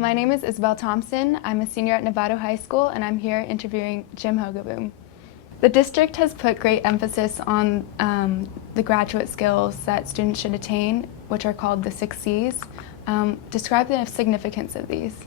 My name is Isabel Thompson. I'm a senior at Novato High School, and I'm here interviewing Jim Hogaboom. The district has put great emphasis on the graduate skills that students should attain, which are called the 6 C's. Describe the significance of these.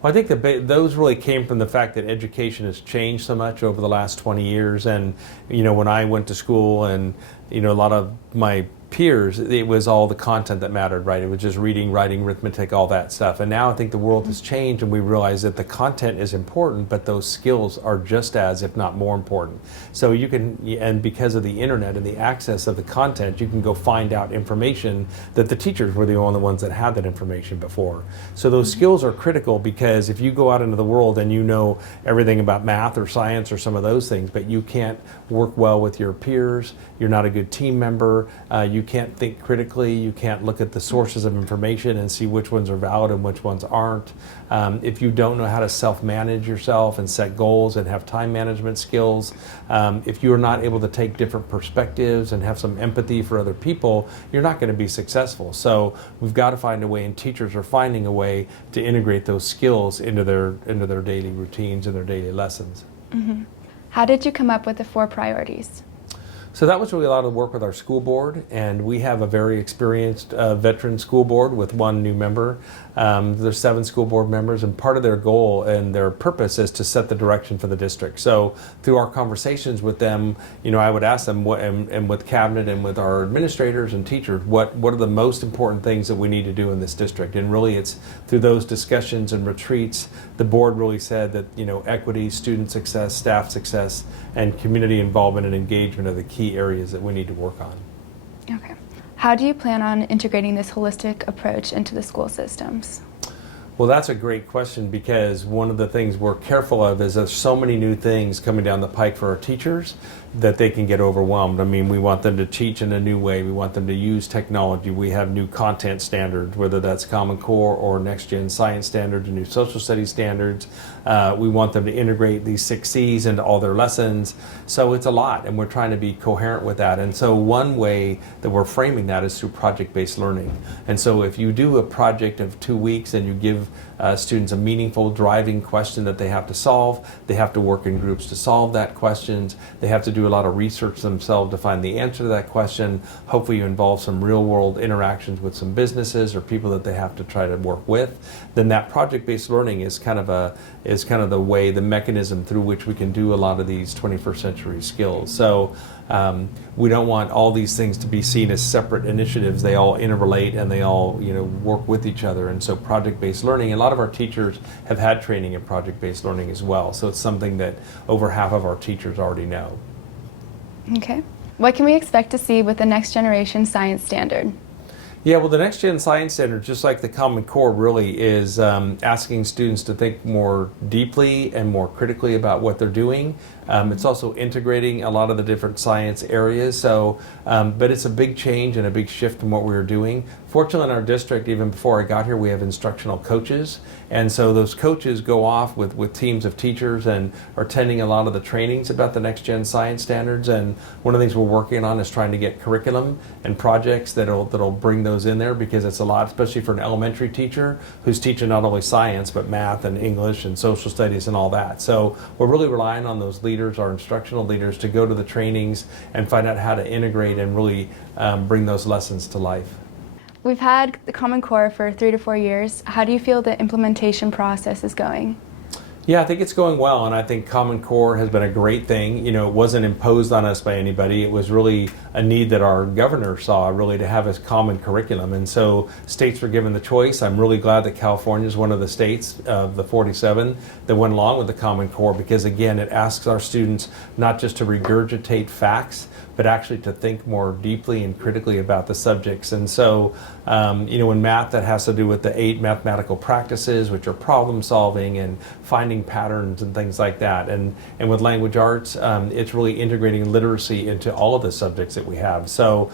Well, I think those really came from the fact that education has changed so much over the last 20 years. And, when I went to school and, a lot of my peers, it was all the content that mattered, right? It was just reading, writing, arithmetic, all that stuff. And now I think the world has changed and we realize that the content is important, but those skills are just as, if not more important. So you can, and because of the internet and the access of the content, you can go find out information that the teachers were the only ones that had that information before. So those skills are critical because if you go out into the world and you know everything about math or science or some of those things, but you can't work well with your peers, you're not a good team member, you can't think critically, you can't look at the sources of information and see which ones are valid and which ones aren't. If you don't know how to self-manage yourself and set goals and have time management skills, if you're not able to take different perspectives and have some empathy for other people, you're not going to be successful. So we've got to find a way, and teachers are finding a way to integrate those skills into their daily routines and their daily lessons. Mm-hmm. How did you come up with the 4 priorities? So that was really a lot of the work with our school board, and we have a very experienced veteran school board with 1 new member. There's 7 school board members, and part of their goal and their purpose is to set the direction for the district. So through our conversations with them, I would ask them, and with cabinet and with our administrators and teachers, what are the most important things that we need to do in this district? And really it's through those discussions and retreats, the board really said that, equity, student success, staff success, and community involvement and engagement are the key areas that we need to work on. Okay. How do you plan on integrating this holistic approach into the school systems? Well, that's a great question, because one of the things we're careful of is there's so many new things coming down the pike for our teachers that they can get overwhelmed. I mean, we want them to teach in a new way. We want them to use technology. We have new content standards, whether that's Common Core or Next Gen Science standards and new social studies standards. We want them to integrate these 6 C's into all their lessons. So it's a lot, and we're trying to be coherent with that. And so one way that we're framing that is through project-based learning. And so if you do a project of 2 weeks and you give students a meaningful driving question that they have to solve, they have to work in groups to solve that question, they have to do a lot of research themselves to find the answer to that question. Hopefully you involve some real world interactions with some businesses or people that they have to try to work with. Then that project-based learning is kind of the way, the mechanism through which we can do a lot of these 21st century skills. So we don't want all these things to be seen as separate initiatives. They all interrelate and they all work with each other. And so project-based learning, a lot of our teachers have had training in project-based learning as well. So it's something that over half of our teachers already know. Okay. What can we expect to see with the next generation science standard? Yeah, well, the Next Gen Science Standard, just like the Common Core, really is asking students to think more deeply and more critically about what they're doing. It's also integrating a lot of the different science areas. So, but it's a big change and a big shift from what we were doing. Fortunately, in our district, even before I got here, we have instructional coaches. And so those coaches go off with teams of teachers and are attending a lot of the trainings about the Next Gen Science Standards. And one of the things we're working on is trying to get curriculum and projects that'll bring those in there, because it's a lot, especially for an elementary teacher who's teaching not only science, but math and English and social studies and all that. So we're really relying on those leaders, our instructional leaders, to go to the trainings and find out how to integrate and really bring those lessons to life. We've had the Common Core for 3 to 4 years. How do you feel the implementation process is going? Yeah, I think it's going well, and I think Common Core has been a great thing. It wasn't imposed on us by anybody. It was really a need that our governor saw, really, to have a common curriculum. And so states were given the choice. I'm really glad that California is one of the states of the 47 that went along with the Common Core, because again, it asks our students not just to regurgitate facts, but actually to think more deeply and critically about the subjects. And so, in math, that has to do with the 8 mathematical practices, which are problem solving and finding patterns and things like that. And with language arts, it's really integrating literacy into all of the subjects that we have. So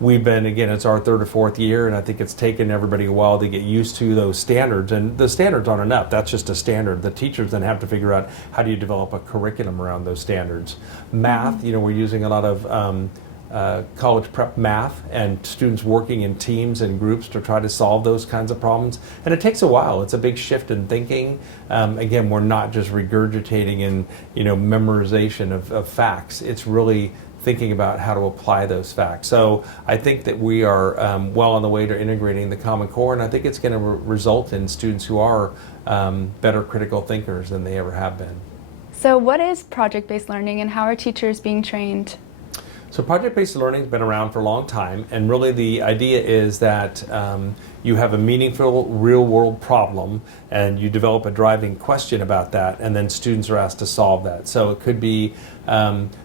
we've been, again, it's our 3rd or 4th year, and I think it's taken everybody a while to get used to those standards. And the standards aren't enough. That's just a standard. The teachers then have to figure out how do you develop a curriculum around those standards. Math, we're using a lot of college prep math and students working in teams and groups to try to solve those kinds of problems. And it takes a while. It's a big shift in thinking. Again, we're not just regurgitating and memorization of facts. It's really thinking about how to apply those facts. So I think that we are well on the way to integrating the Common Core, and I think it's going to result in students who are better critical thinkers than they ever have been. So what is project-based learning and how are teachers being trained? So project-based learning has been around for a long time, and really the idea is that you have a meaningful real-world problem and you develop a driving question about that, and then students are asked to solve that. So it could be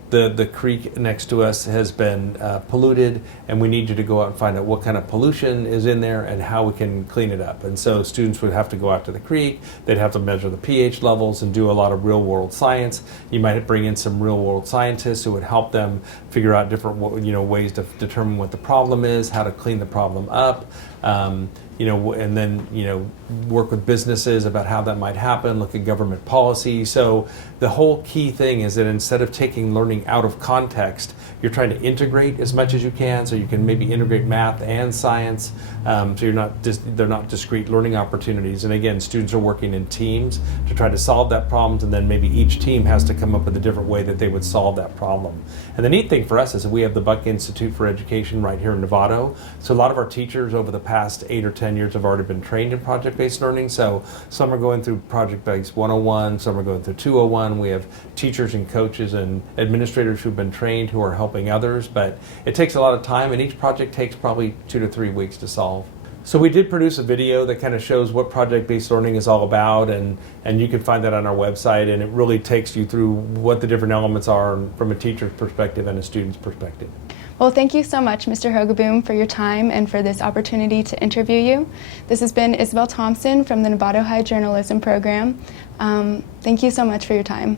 the creek next to us has been polluted, and we need you to go out and find out what kind of pollution is in there and how we can clean it up. And so students would have to go out to the creek, they'd have to measure the pH levels and do a lot of real-world science. You might bring in some real-world scientists who would help them figure out different ways to determine what the problem is, how to clean the problem up. And then work with businesses about how that might happen, look at government policy. So the whole key thing is that instead of taking learning out of context, you're trying to integrate as much as you can, so you can maybe integrate math and science, so they're not discrete learning opportunities. And again, students are working in teams to try to solve that problem, and then maybe each team has to come up with a different way that they would solve that problem. And the neat thing for us is that we have the Buck Institute for Education right here in Novato. So a lot of our teachers over the past 8 or 10 years have already been trained in project-based learning. So some are going through Project-Based 101, some are going through 201. We have teachers and coaches and administrators who've been trained who are helping others, but it takes a lot of time, and each project takes probably 2 to 3 weeks to solve. So we did produce a video that kind of shows what project-based learning is all about, and you can find that on our website, and it really takes you through what the different elements are from a teacher's perspective and a student's perspective. Well, thank you so much, Mr. Hogaboom, for your time and for this opportunity to interview you. This has been Isabel Thompson from the Novato High Journalism Program. Thank you so much for your time.